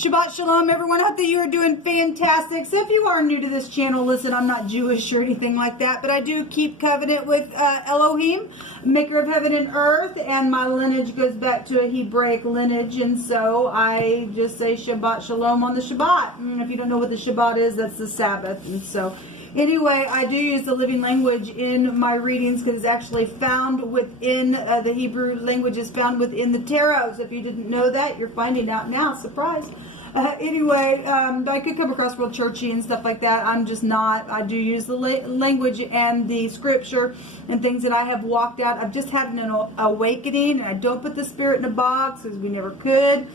Shabbat Shalom, everyone. I hope that you are doing fantastic. So if you are new to this channel, listen, I'm not Jewish or anything like that, but I do keep covenant with Elohim, maker of heaven and earth, and my lineage goes back to a Hebraic lineage, and so I just say Shabbat Shalom on the Shabbat. And if you don't know what the Shabbat is, that's the Sabbath. And so anyway, I do use the living language in my readings because it's actually found within the Hebrew language is found within the tarot. So if you didn't know that, you're finding out now. Surprise. Anyway, I could come across real churchy and stuff like that. I'm just not. I do use the language and the scripture and things that I have walked out. I've just had an awakening, and I don't put the spirit in a box because we never could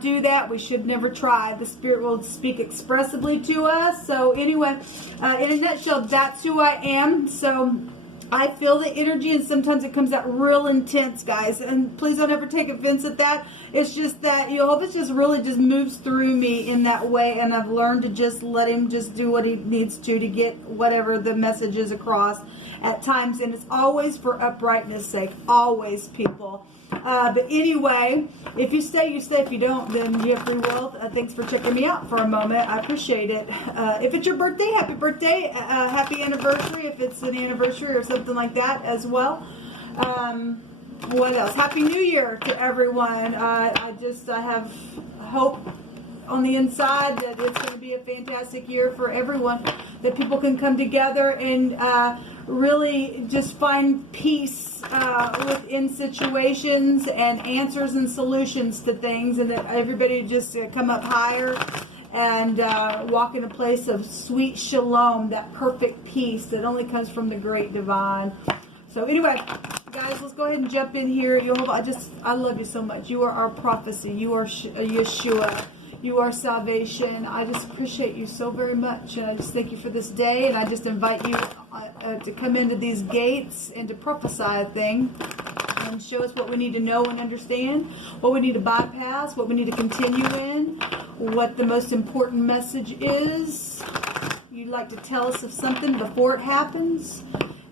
do that. We should never try. The Spirit will speak expressively to us. So anyway, in a nutshell, that's who I am. So I feel the energy, and sometimes it comes out real intense, guys. And please don't ever take offense at that. It's just that, you know, it just really just moves through me in that way. And I've learned to just let him just do what he needs to get whatever the message is across at times. And it's always for uprightness sake. Always, people. But anyway, if you stay, you stay. If you don't, then you have free will. Thanks for checking me out for a moment. I appreciate it. If it's your birthday, happy birthday. Happy anniversary if it's an anniversary or something like that as well. What else? Happy New Year to everyone. I have hope on the inside that it's going to be a fantastic year for everyone, that people can come together and really just find peace within situations and answers and solutions to things, and that everybody just come up higher and walk in a place of sweet shalom, that perfect peace that only comes from the great divine. So anyway, guys, let's go ahead and jump in here. I love you so much. You are our prophecy. You are Yeshua. You are salvation. I just appreciate you so very much, and I just thank you for this day, and I just invite you to come into these gates and to prophesy a thing and show us what we need to know and understand, what we need to bypass, what we need to continue in, what the most important message is. You'd like to tell us of something before it happens.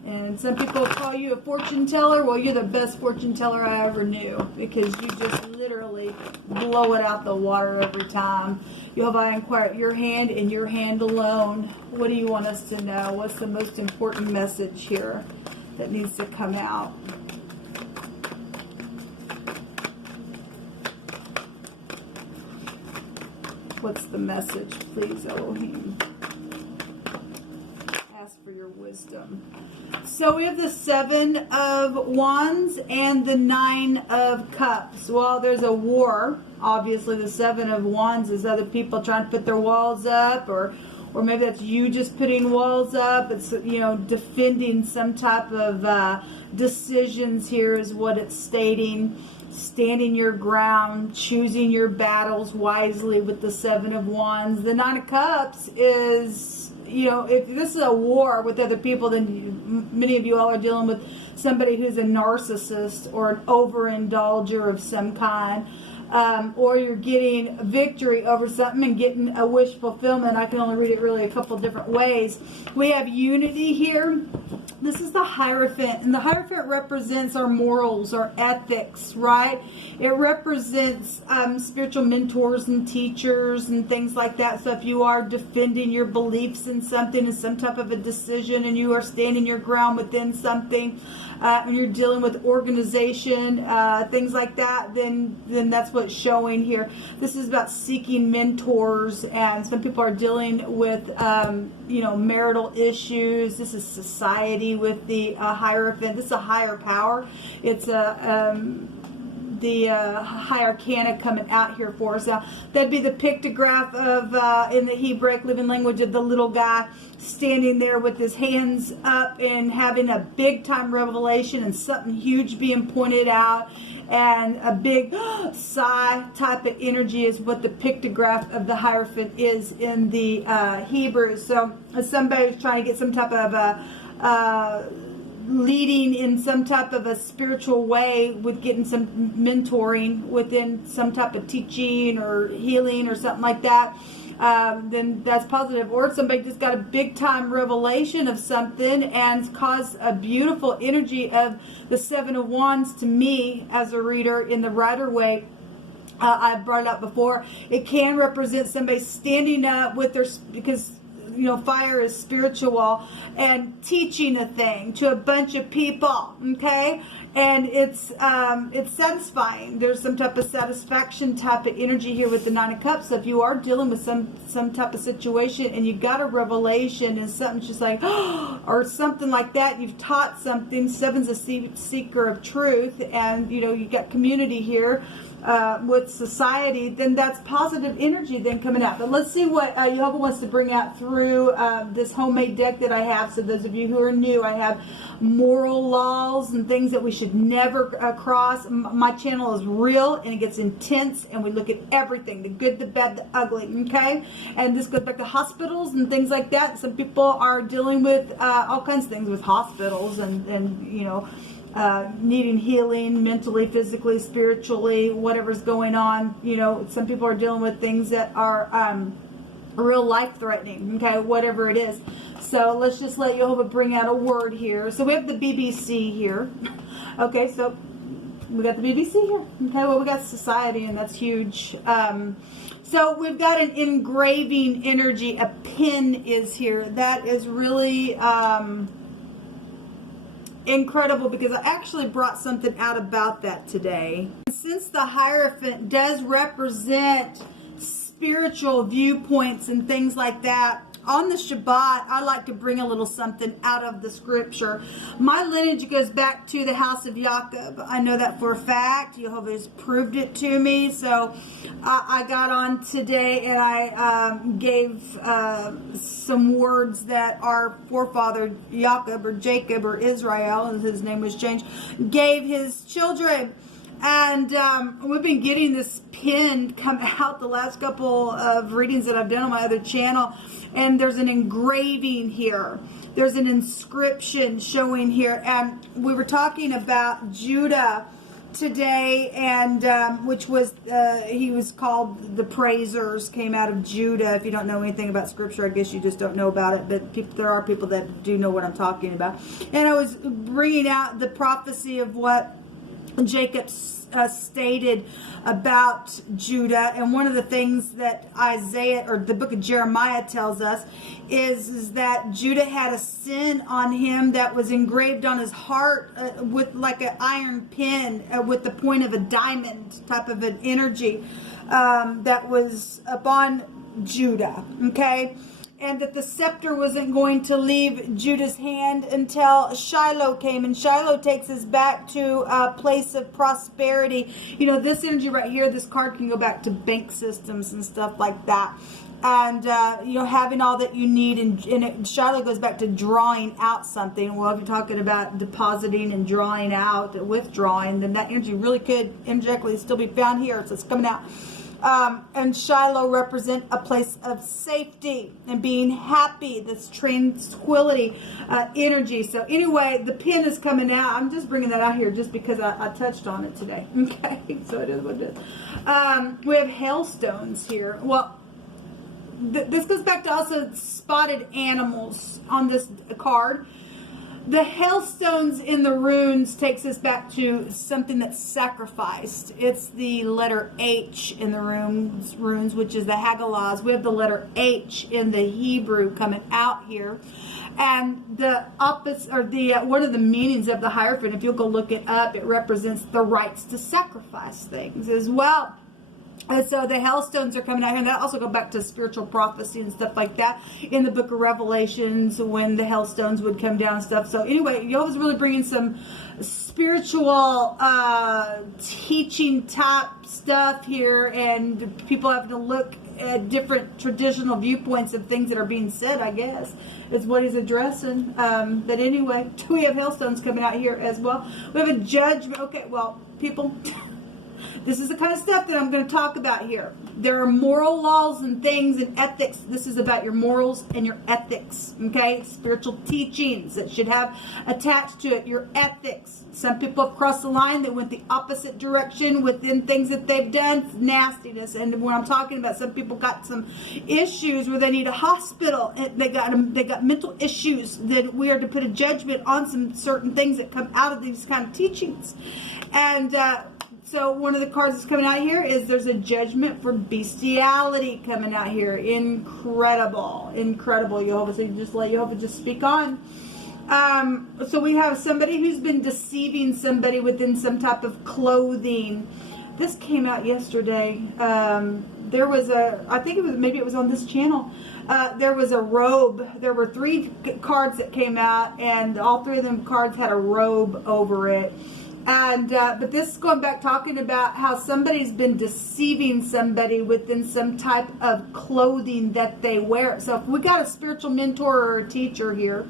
And some people call you a fortune teller. Well, you're the best fortune teller I ever knew, because you just literally blow it out the water every time. I inquire at your hand and your hand alone. What do you want us to know? What's the most important message here that needs to come out? What's the message, please, Elohim? Ask for your wisdom. So we have the 7 of Wands and the 9 of Cups. Well, there's a war. Obviously, the 7 of Wands is other people trying to put their walls up, or maybe that's you just putting walls up. It's, you know, defending some type of decisions here is what it's stating. Standing your ground, choosing your battles wisely with the 7 of Wands. The 9 of Cups is, you know, if this is a war with other people, then many of you all are dealing with somebody who's a narcissist or an overindulger of some kind. Or you're getting victory over something and getting a wish fulfillment. I can only read it really a couple different ways. We have unity here. This is the Hierophant, and the Hierophant represents our morals, our ethics, right? It represents spiritual mentors and teachers and things like that. So if you are defending your beliefs in something, in some type of a decision, and you are standing your ground within something, and you're dealing with organization, things like that, then that's what's showing here. This is about seeking mentors, and some people are dealing with you know, marital issues. This is society with the Hierophant. This is a higher power. It's the high arcana coming out here for us. That'd be the pictograph of in the Hebraic living language of the little guy standing there with his hands up and having a big time revelation and something huge being pointed out, and a big sigh type of energy is what the pictograph of the Hierophant is in the Hebrew. So somebody who's trying to get some type of a leading in some type of a spiritual way with getting some mentoring within some type of teaching or healing or something like that, then that's positive. Or somebody just got a big time revelation of something and caused a beautiful energy of the 7 of Wands to me as a reader in the Rider Waite I brought it up before. It can represent somebody standing up with their, because you know, fire is spiritual, and teaching a thing to a bunch of people, okay? And it's satisfying. There's some type of satisfaction type of energy here with the Nine of Cups. So if you are dealing with some type of situation and you got a revelation and something's just like, or something like that, you've taught something. Seven's a seeker of truth, and you know, you got community here. With society, then that's positive energy then coming out. But let's see what Jehovah wants to bring out through this homemade deck that I have. So those of you who are new, I have moral laws and things that we should never cross. My channel is real, and it gets intense, and we look at everything, the good, the bad, the ugly, okay? And this goes back to hospitals and things like that. Some people are dealing with all kinds of things with hospitals and you know, needing healing mentally, physically, spiritually, whatever's going on. You know, some people are dealing with things that are real life-threatening, okay, whatever it is. So let's just let Jehovah bring out a word here. So we have the BBC here. Okay, so we got the BBC here. Okay, well, we got society, and that's huge. So we've got an engraving energy. A pin is here. That is really incredible, because I actually brought something out about that today. Since the Hierophant does represent spiritual viewpoints and things like that, on the Shabbat, I like to bring a little something out of the scripture. My lineage goes back to the house of Jacob. I know that for a fact. Jehovah has proved it to me. So I got on today and I gave some words that our forefather Jacob or Israel, as his name was changed, gave his children. And we've been getting this pin come out the last couple of readings that I've done on my other channel. And there's an engraving here. There's an inscription showing here. And we were talking about Judah today, and which was, he was called the Praisers, came out of Judah. If you don't know anything about scripture, I guess you just don't know about it. But there are people that do know what I'm talking about. And I was bringing out the prophecy of what Jacob stated about Judah, and one of the things that Isaiah or the book of Jeremiah tells us is that Judah had a sin on him that was engraved on his heart with like an iron pin with the point of a diamond type of an energy that was upon Judah, okay? And that the scepter wasn't going to leave Judah's hand until Shiloh came. And Shiloh takes us back to a place of prosperity. You know, this energy right here, this card can go back to bank systems and stuff like that. And, you know, having all that you need. And Shiloh goes back to drawing out something. Well, if you're talking about depositing and drawing out, withdrawing, then that energy really could energetically still be found here. So it's coming out. And Shiloh represent a place of safety and being happy, this tranquility energy. So anyway, the pin is coming out. I'm just bringing that out here just because I touched on it today. Okay, so it is what it is. We have hailstones here. Well, this goes back to also spotted animals on this card. The hailstones in the runes takes us back to something that's sacrificed. It's the letter H in the runes, which is the Hagalahs. We have the letter H in the Hebrew coming out here. And the opposite, or the one of the meanings of the Hierophant, if you'll go look it up, it represents the rights to sacrifice things as well. And so the hailstones are coming out here, and that also go back to spiritual prophecy and stuff like that in the book of Revelations when the hailstones would come down and stuff. So anyway, Jehovah's really bringing some spiritual teaching type stuff here, and people having to look at different traditional viewpoints of things that are being said, I guess, is what he's addressing. But anyway, we have hailstones coming out here as well. We have a judgment. Okay, well, people... This is the kind of stuff that I'm going to talk about here. There are moral laws and things and ethics. This is about your morals and your ethics, okay? Spiritual teachings that should have attached to it your ethics. Some people have crossed the line that went the opposite direction within things that they've done, nastiness. And when I'm talking about, some people got some issues where they need a hospital. They got mental issues that we are to put a judgment on some certain things that come out of these kind of teachings. And so so one of the cards that's coming out here is there's a judgment for bestiality coming out here. Incredible. Incredible, Jehovah. So you just let Jehovah just speak on. So we have somebody who's been deceiving somebody within some type of clothing. This came out yesterday. There was I think maybe it was on this channel. There was a robe. There were 3 cards that came out, and all 3 of them cards had a robe over it. And but this is going back talking about how somebody's been deceiving somebody within some type of clothing that they wear. So if we got a spiritual mentor or a teacher here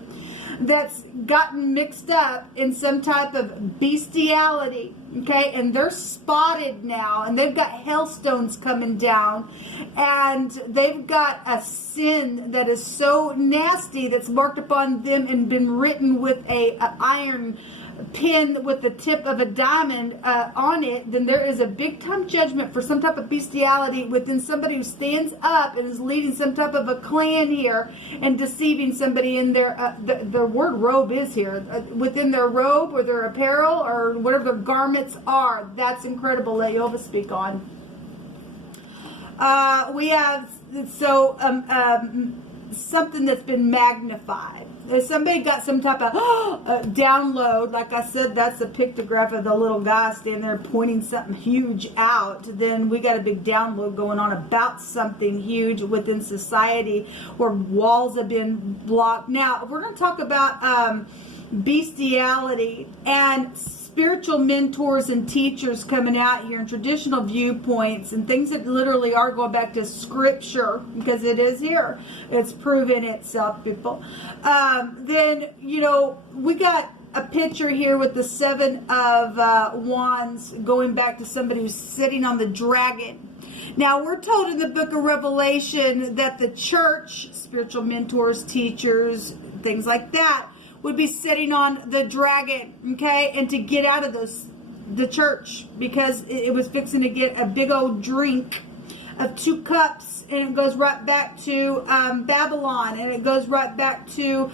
that's gotten mixed up in some type of bestiality, okay, and they're spotted now, and they've got hailstones coming down, and they've got a sin that is so nasty that's marked upon them and been written with a iron pin with the tip of a diamond on it, then there is a big time judgment for some type of bestiality within somebody who stands up and is leading some type of a clan here and deceiving somebody in their the word robe is here, within their robe or their apparel or whatever their garments are. That's incredible. Let Jehovah speak on. We have something that's been magnified. If somebody got some type of download, like I said, that's a pictograph of the little guy standing there pointing something huge out, then we got a big download going on about something huge within society where walls have been blocked. Now, we're going to talk about bestiality and spiritual mentors and teachers coming out here and traditional viewpoints and things that literally are going back to scripture, because it is here. It's proven itself, people. Then, you know, we got a picture here with the 7 of Wands going back to somebody who's sitting on the dragon. Now, we're told in the book of Revelation that the church, spiritual mentors, teachers, things like that, would be sitting on the dragon, okay, and to get out of the church, because it was fixing to get a big old drink of 2 cups, and it goes right back to Babylon, and it goes right back to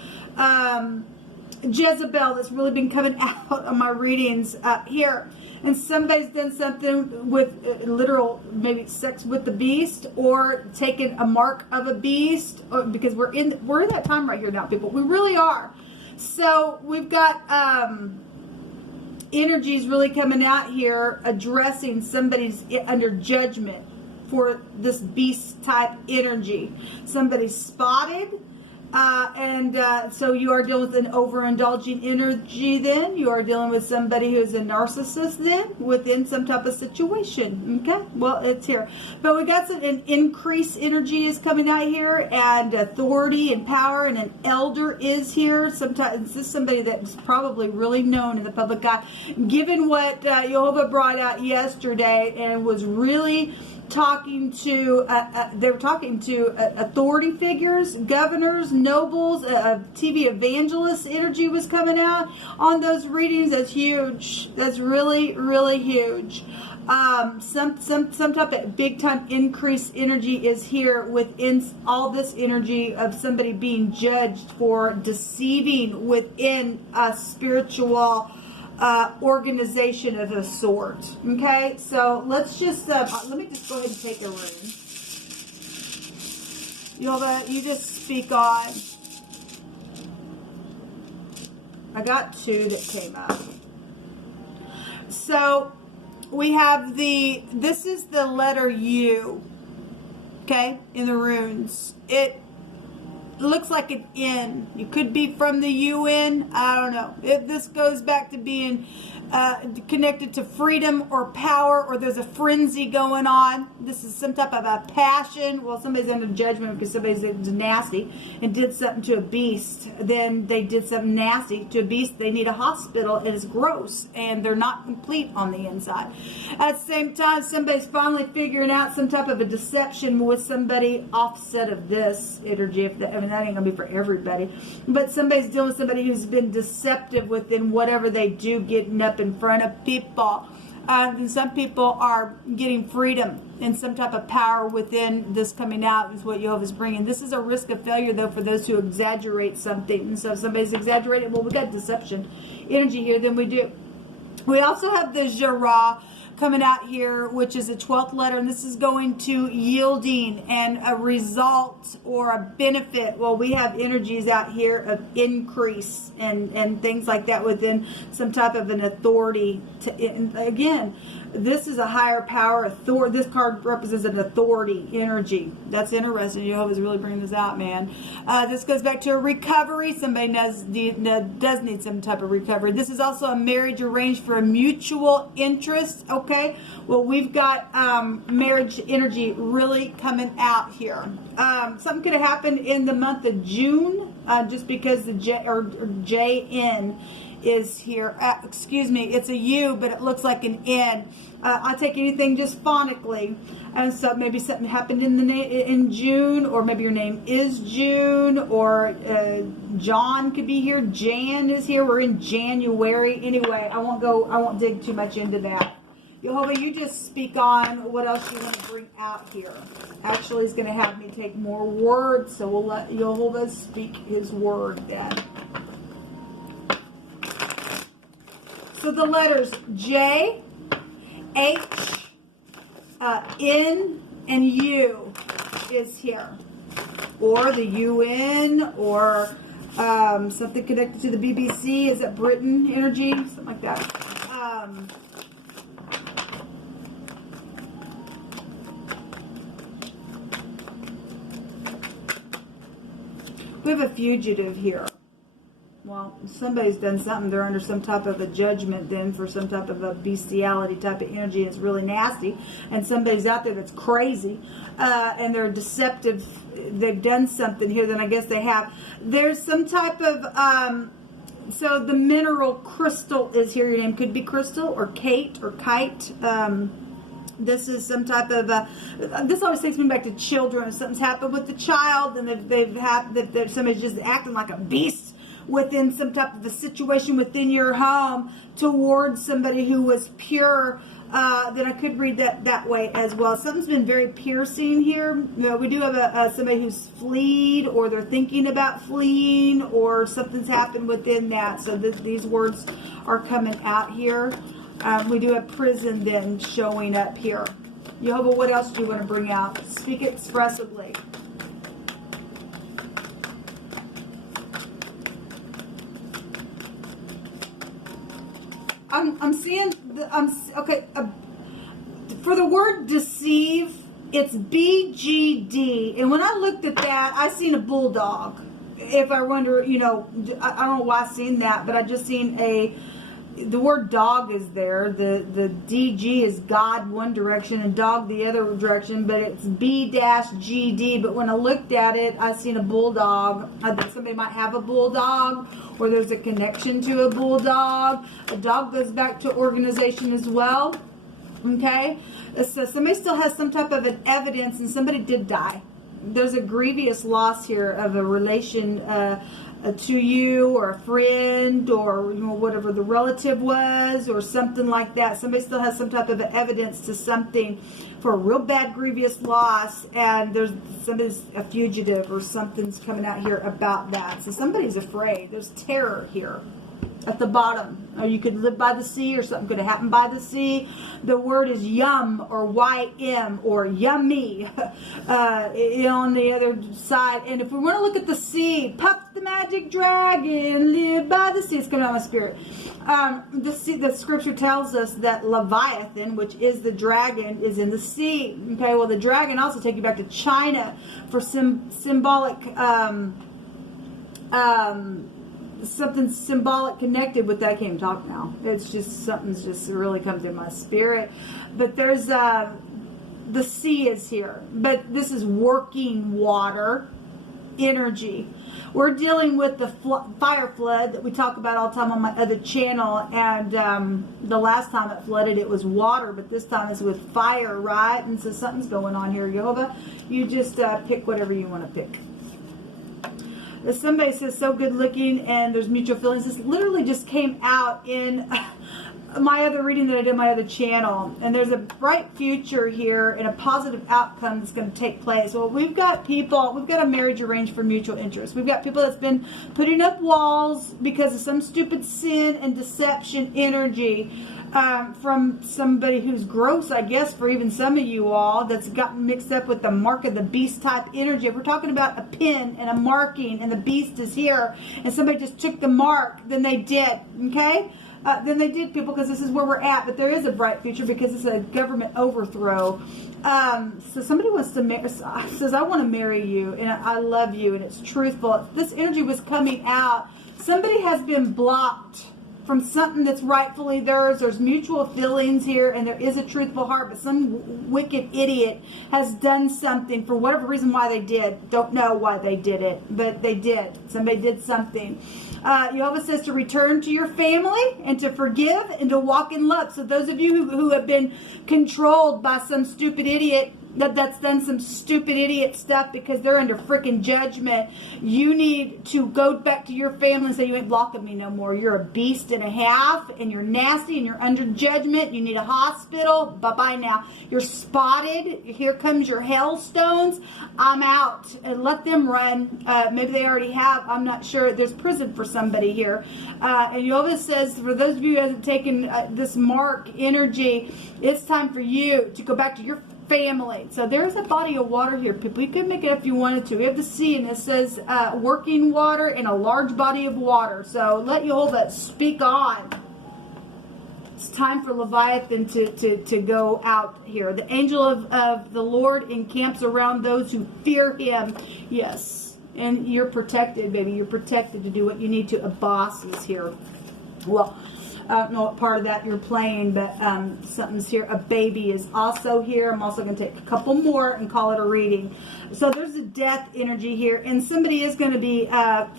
Jezebel. That's really been coming out on my readings here. And somebody's done something with literal, maybe sex with the beast, or taken a mark of a beast, because we're in that time right here now, people. We really are. So we've got energies really coming out here addressing somebody's under judgment for this beast type energy. Somebody's spotted, so you are dealing with an overindulging energy then. You are dealing with somebody who's a narcissist then within some type of situation. Okay, well, it's here. But we got an increased energy is coming out here, and authority and power, and an elder is here. Sometimes this is somebody that's probably really known in the public eye, given what Jehovah brought out yesterday, and was really talking to they were talking to authority figures, governors, nobles. TV evangelist energy was coming out on those readings. That's huge. That's really, really huge. Some type of big time increased energy is here within all this energy of somebody being judged for deceiving within a spiritual organization of a sort. Okay, so let's just let me just go ahead and take a room. You just speak on. I got 2 that came up. So we have this is the letter U, okay, in the runes. It looks like an N. You could be from the UN. I don't know. If this goes back to being connected to freedom or power, or there's a frenzy going on. This is some type of a passion. Well, somebody's under judgment because somebody's nasty and did something to a beast. Then they did something nasty to a beast. They need a hospital. It is gross, and they're not complete on the inside. At the same time, somebody's finally figuring out some type of a deception with somebody offset of this energy. That ain't going to be for everybody. But somebody's dealing with somebody who's been deceptive within whatever they do, getting up in front of people. And some people are getting freedom and some type of power within this coming out is what Jehovah is bringing. This is a risk of failure, though, for those who exaggerate something. And so if somebody's exaggerating, well, we got deception energy here, then we do. We also have the Jara coming out here, which is a 12th letter, and this is going to yielding and a result or a benefit. Well, we have energies out here of increase and things like that within some type of an authority. Again, this is a higher power authority. This card represents an authority energy. That's interesting. Jehovah's really bringing this out, man. This goes back to a recovery. Somebody does need some type of recovery. This is also a marriage arranged for a mutual interest. Okay. Well, we've got marriage energy really coming out here. Something could have happened in the month of June, just because the JN is here. Excuse me, it's a U, but it looks like an N. I take anything just phonically, and so maybe something happened in June, or maybe your name is June, or John could be here. Jan is here. We're in January. Anyway, I won't dig too much into that. Jehovah, you just speak on what else you want to bring out here. Actually, he's going to have me take more words, so we'll let Jehovah speak his word then. So the letters J, H, N, and U is here. Or the UN, or something connected to the BBC. Is it Britain energy? Something like that. We have a fugitive here. Well, somebody's done something. They're under some type of a judgment then for some type of a bestiality type of energy. It's really nasty. And somebody's out there that's crazy. And they're deceptive. They've done something here. Then I guess they have. There's some type of... so the mineral crystal is here. Your name could be Crystal or Kate or Kite. This is some type of this always takes me back to children. If something's happened with the child and somebody's just acting like a beast within some type of a situation within your home towards somebody who was pure, then I could read that way as well. Something's been very piercing here. You know, we do have somebody who's fled, or they're thinking about fleeing, or something's happened within that. So these words are coming out here. We do have prison then showing up here. Jehovah, what else do you want to bring out? Speak expressively. I'm seeing, okay, for the word deceive, it's BGD. And when I looked at that, I seen a bulldog. If I wonder, you know, I don't know why I seen that, but I just seen the word dog is there. The DG is God one direction and dog the other direction, but it's B-GD. But when I looked at it, I seen a bulldog. I think somebody might have a bulldog, or there's a connection to a bulldog. A dog goes back to organization as well. Okay? So somebody still has some type of an evidence, and somebody did die. There's a grievous loss here of a relation to you, or a friend, or, you know, whatever the relative was, or something like that. Somebody still has some type of evidence to something for a real bad grievous loss, and there's somebody's a fugitive, or something's coming out here about that. So somebody's afraid. There's terror here at the bottom. Or you could live by the sea, or something could have happened by the sea. The word is yum, or YM, or yummy on the other side. And if we want to look at the sea, Puff the magic dragon, live by the sea. It's coming out of my spirit. The scripture tells us that Leviathan, which is the dragon, is in the sea. Okay, well, the dragon also take you back to China for symbolic something symbolic connected with that. I can't even talk now. It's just, something's just really come through my spirit. But there's the sea is here, but this is working water energy. We're dealing with the fire flood that we talk about all the time on my other channel, and the last time it flooded, it was water, but this time it's with fire, right? And so something's going on here. Jehovah, you just pick whatever you want to pick. If somebody says so good looking and there's mutual feelings, this literally just came out in my other reading that I did on my other channel, and there's a bright future here and a positive outcome that's going to take place. Well, we've got people, we've got a marriage arranged for mutual interest. We've got people that's been putting up walls because of some stupid sin and deception energy from somebody who's gross, I guess, for even some of you all, that's gotten mixed up with the mark of the beast type energy. If we're talking about a pin and a marking and the beast is here and somebody just took the mark, then they did, okay? Then they did, people, because this is where we're at. But there is a bright future because it's a government overthrow. So somebody wants to marry, says, I want to marry you and I love you, and it's truthful. This energy was coming out. Somebody has been blocked from something that's rightfully theirs. There's mutual feelings here, and there is a truthful heart, but some wicked idiot has done something for whatever reason why they did. Don't know why they did it, but they did. Somebody did something. Jehovah says to return to your family and to forgive and to walk in love. So those of you who have been controlled by some stupid idiot that's done some stupid idiot stuff because they're under freaking judgment, you need to go back to your family and say, you ain't blocking me no more. You're a beast and a half, and you're nasty, and you're under judgment. You need a hospital. Bye-bye now. You're spotted. Here comes your hailstones. I'm out. And let them run. Maybe they already have. I'm not sure. There's prison for somebody here. And Jehovah says, for those of you who haven't taken this mark energy, it's time for you to go back to your family. So there's a body of water here, people. You could make it if you wanted to. We have the sea, and it says working water and a large body of water. So let Jehovah speak on. It's time for Leviathan to go out here. The angel of the Lord encamps around those who fear him. Yes. And you're protected, baby. You're protected to do what you need to. A boss is here. Well, I don't know what part of that you're playing, but something's here. A baby is also here. I'm also going to take a couple more and call it a reading. So there's a death energy here, and somebody is going to be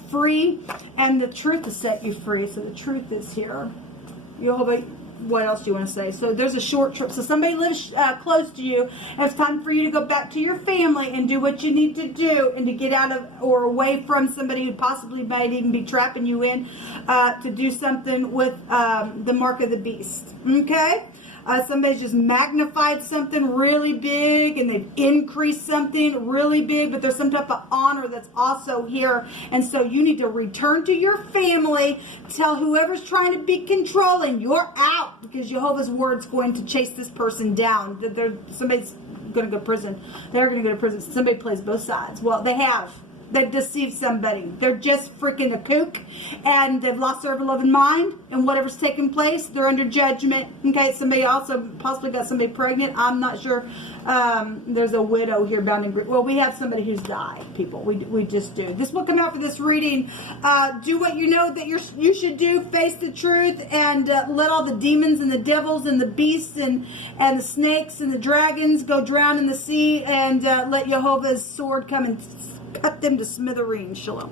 free, and the truth will set you free. So the truth is here. What else do you want to say? So there's a short trip. So somebody lives close to you, and it's time for you to go back to your family and do what you need to do, and to get out of or away from somebody who possibly might even be trapping you in to do something with the mark of the beast. Okay? Somebody's just magnified something really big, and they've increased something really big, but there's some type of honor that's also here. And so you need to return to your family. Tell whoever's trying to be controlling, you're out, because Jehovah's word's going to chase this person down. Somebody's going to go to prison. They're going to go to prison. Somebody plays both sides. Well, they have. They've deceived somebody. They're just freaking a kook, and they've lost their loving mind, and whatever's taking place, they're under judgment. Okay, somebody also possibly got somebody pregnant. I'm not sure. There's a widow here bound in grief. Well, we have somebody who's died, people. We just do. This will come out for this reading. Do what you know that you should do. Face the truth, and let all the demons and the devils and the beasts and the snakes and the dragons go drown in the sea, and let Jehovah's sword come and cut them to smithereens. Shalom.